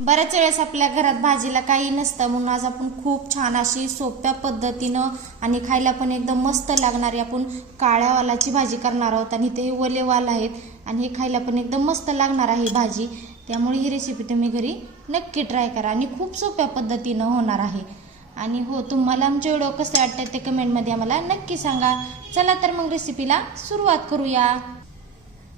बऱ्याच वेळेस आपल्या घरात भाजीला काही नसतं म्हणून आज आपण खूप छान अशी सोप्या पद्धतीनं आणि खायला पण एकदम मस्त लागणारी आपण काळ्या वालाची भाजी करणार आहोत आणि ते वले वाल आहेत आणि हे खायला पण एकदम मस्त लागणार आहे भाजी. त्यामुळे ही रेसिपी तुम्ही घरी नक्की ट्राय करा आणि खूप सोप्या पद्धतीनं होणार आहे. आणि हो तुम्हाला आमचे व्हिडिओ कसे वाटतात ते कमेंटमध्ये आम्हाला नक्की सांगा. चला तर मग रेसिपीला सुरुवात करूया.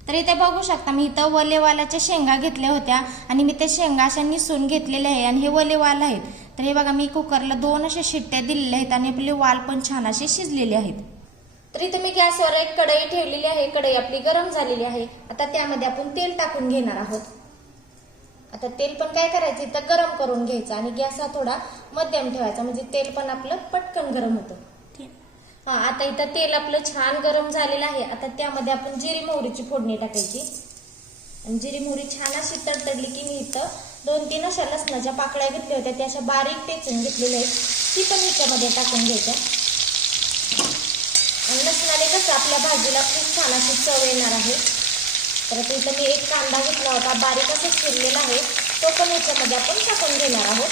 तर इथे बघू शकता मी इथं वलेवालाच्या शेंगा घेतल्या होत्या आणि मी त्या शेंगा अशा निसून घेतलेल्या आहे आणि हे वलेवाल आहेत. तर हे बघा मी कुकरला दोन अशा शिट्ट्या दिलेल्या आहेत आणि आपले वाल पण छान असे शिजलेले आहेत. तर इथे मी गॅसवर एक कढई ठेवलेली आहे कढई आपली गरम झालेली आहे. आता त्यामध्ये आपण तेल टाकून घेणार आहोत. आता तेल पण काय करायचं तर गरम करून घ्यायचं आणि गॅस हा थोडा मध्यम ठेवायचा म्हणजे तेल पण आपलं पटकन गरम होतं. हा आता इथं तेल आपलं छान गरम झालेलं आहे. आता त्यामध्ये आपण जिरी मोहरीची फोडणी टाकायची. आणि जिरी मोहरी छान अशी तडतडली की मी इथं दोन तीन अशा लसणाच्या पाकळ्या घेतल्या होत्या. त्या अशा बारीक पेचून घेतलेल्या आहेत. ती पण ह्याच्यामध्ये टाकून घ्यायच्या. आणि लसणाने कसं आपल्या भाजीला खूप छान अशी चव येणार आहे. तर इथं मी एक कांदा घेतला होता. बारीक असं चिरलेला आहे. तो पण ह्याच्यामध्ये आपण टाकून घेणार आहोत.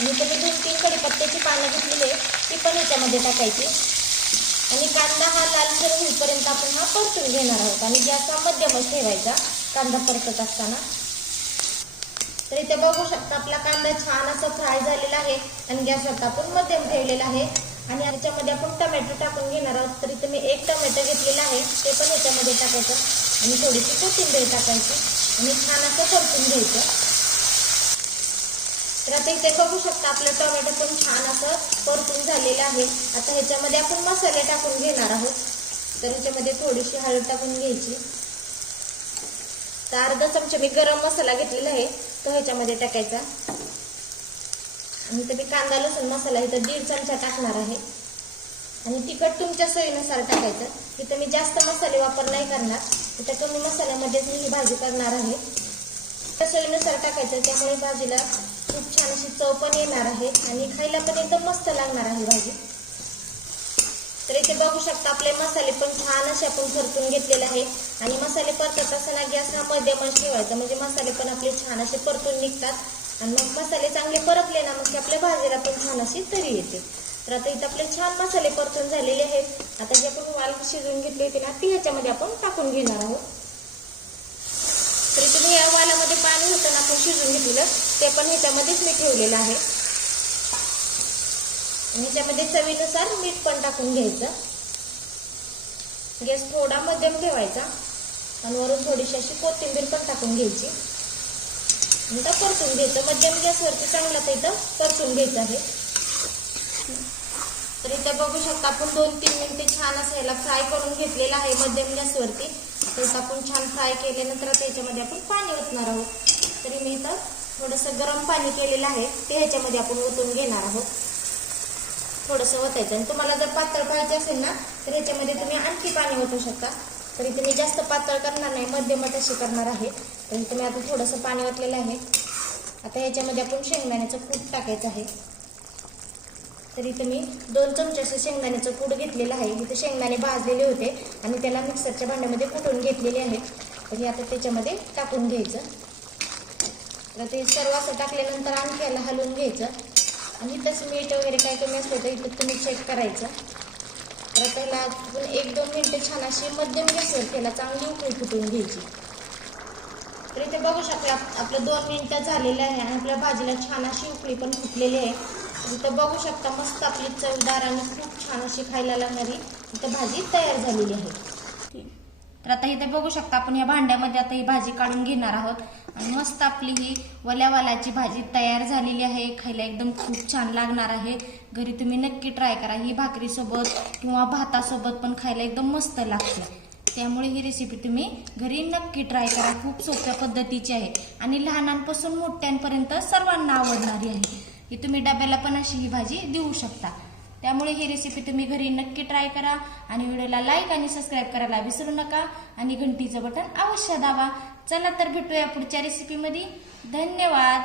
आणि इथं मी दोन तीन कढीपत्त्याची पानं घेतलेली आहेत. ती ह्याच्यामध्ये टाकायची. आणि कांदा हा लालसर होईपर्यंत आपण हा परतून घेणार आहोत. आणि गॅस हा मध्यमच ठेवायचा कांदा परतत असताना. तर इथे बघू शकता आपला कांदा छान असा फ्राय झालेला आहे आणि गॅस आता आपण मध्यम ठेवलेला आहे. आणि याच्यामध्ये आपण टमॅटो टाकून घेणार आहोत. तर इथे मी एक टमॅटो घेतलेला आहे ते पण ह्याच्यामध्ये टाकायचं. आणि थोडीशी कोथिंबीर टाकायची. आणि छान असं परतून घ्यायचं. तर आता इथे बघू शकता आपलं टोमॅटो पण छान असं परतून झालेलं आहे. आता ह्याच्यामध्ये आपण मसाले टाकून घेणार आहोत. तर ह्याच्यामध्ये थोडीशी हळद टाकून घ्यायची. तर अर्धा चमचा मी गरम मसाला घेतलेला आहे तो ह्याच्यामध्ये टाकायचा. आणि इथं मी कांदा लसूण मसाला इथं दीड चमचा टाकणार आहे. आणि तिखट तुमच्या सोयीनुसार टाकायचं. इथं मी जास्त मसाले वापर नाही करणार. इथं कमी मसाल्यामध्येच मी ही भाजी करणार आहे. त्या सोयीनुसार टाकायचं त्यामुळे भाजीला खूप छान अशी चव पण येणार आहे आणि खायला पण एकदम मस्त लागणार आहे भाजी. तर इथे बघू शकता आपले मसाले पण छान असे आपण परतून घेतलेले आहे. आणि मसाले परतत असताना गॅस हा मध्यमच ठेवायचा म्हणजे मसाले पण आपले छान असे परतून निघतात. आणि मग मसाले चांगले परतले ना मग की आपल्या भाजीला पण छान अशी तरी येते. तर आता इथं आपले छान मसाले परतून झालेले आहेत. आता जे आपण वाल शिजवून घेतले होते ना ती ह्याच्यामध्ये आपण टाकून घेणार आहोत तरी तुम्ही या वालामध्ये पाणी होतं ना आपण शिजून घेतलेलं ते पण ह्याच्यामध्येच मी ठेवलेलं आहे. ह्याच्यामध्ये चवीनुसार मीठ पण टाकून घ्यायचं. गॅस थोडा मध्यम ठेवायचा. आणि वरून थोडीशी अशी कोथिंबीर पण टाकून घ्यायची. नंतर आता परतून घ्यायचं. मध्यम गॅसवरती चांगला तर इथं परतून घ्यायचं आहे. तर इथं बघू शकता आपण दोन तीन मिनिटे छान असं याला फ्राय करून घेतलेलं आहे मध्यम गॅसवरती. तर आपण छान फ्राय केल्यानंतर त्याच्यामध्ये आपण पाणी ओतणार आहोत. तरी मी इथं थोडंसं गरम पाणी केलेलं आहे ते ह्याच्यामध्ये आपण ओतून घेणार आहोत. थोडंसं ओतायचं. आणि तुम्हाला जर पातळ पाहिजे असेल ना तर ह्याच्यामध्ये तुम्ही आणखी पाणी ओतू शकता. तरी तुम्ही जास्त पातळ करणार नाही मध्यमत अशी करणार आहे. तर तुम्ही आता थोडंसं पाणी ओतलेलं आहे. आता ह्याच्यामध्ये आपण शेंगदाण्याचं कूट टाकायचं आहे. तरी तुम्ही मी दोन चमचे असं शेंगदाण्याचं कूट घेतलेलं आहे. इथे शेंगदाणे भाजलेले होते आणि त्याला मिक्सरच्या भांड्यामध्ये कुटून घेतलेले आहेत तर हे आता त्याच्यामध्ये टाकून घ्यायचं. तर ते सर्व असं टाकल्यानंतर आणखी याला हलवून घ्यायचं. आणि इथंच मीठ वगैरे काय कमी असलं तर इथं तुम्ही चेक करायचं. तर त्याला एक दोन मिनटं छान अशी मध्यम गॅसवर त्याला चांगली उकळी फुटवून घ्यायची. तर इथे बघू शकता आपलं दोन मिनटं झालेलं आहे आणि आपल्या भाजीला छान अशी उकळी पण फुटलेली आहे. इथं बघू शकता मस्त आपली चवदार आणि खूप छान अशी खायला लागणारी इथं भाजी तयार झालेली आहे. तर आता इथे बघू शकता आपण या भांड्यामध्ये आता ही भाजी काढून घेणार आहोत. आणि मस्त आपली ही वल्यावालाची भाजी तयार झालेली आहे. खायला एकदम खूप छान लागणार आहे. घरी तुम्ही नक्की ट्राय करा. ही भाकरीसोबत किंवा भातासोबत पण खायला एकदम मस्त लागते. त्यामुळे ही रेसिपी तुम्ही घरी नक्की ट्राय करा. खूप सोप्या पद्धतीची आहे. आणि लहानांपासून मोठ्यांपर्यंत सर्वांना आवडणारी आहे. ही तुम्ही डब्याला पण अशी ही भाजी देऊ शकता. त्यामुळे ही रेसिपी तुम्ही घरी नक्की ट्राय करा आणि व्हिडिओला लाईक आणि सबस्क्राईब करायला विसरू नका. आणि घंटीचं बटन अवश्य दाबा. चला तर भेटूया पुढच्या रेसिपीमध्ये धन्यवाद.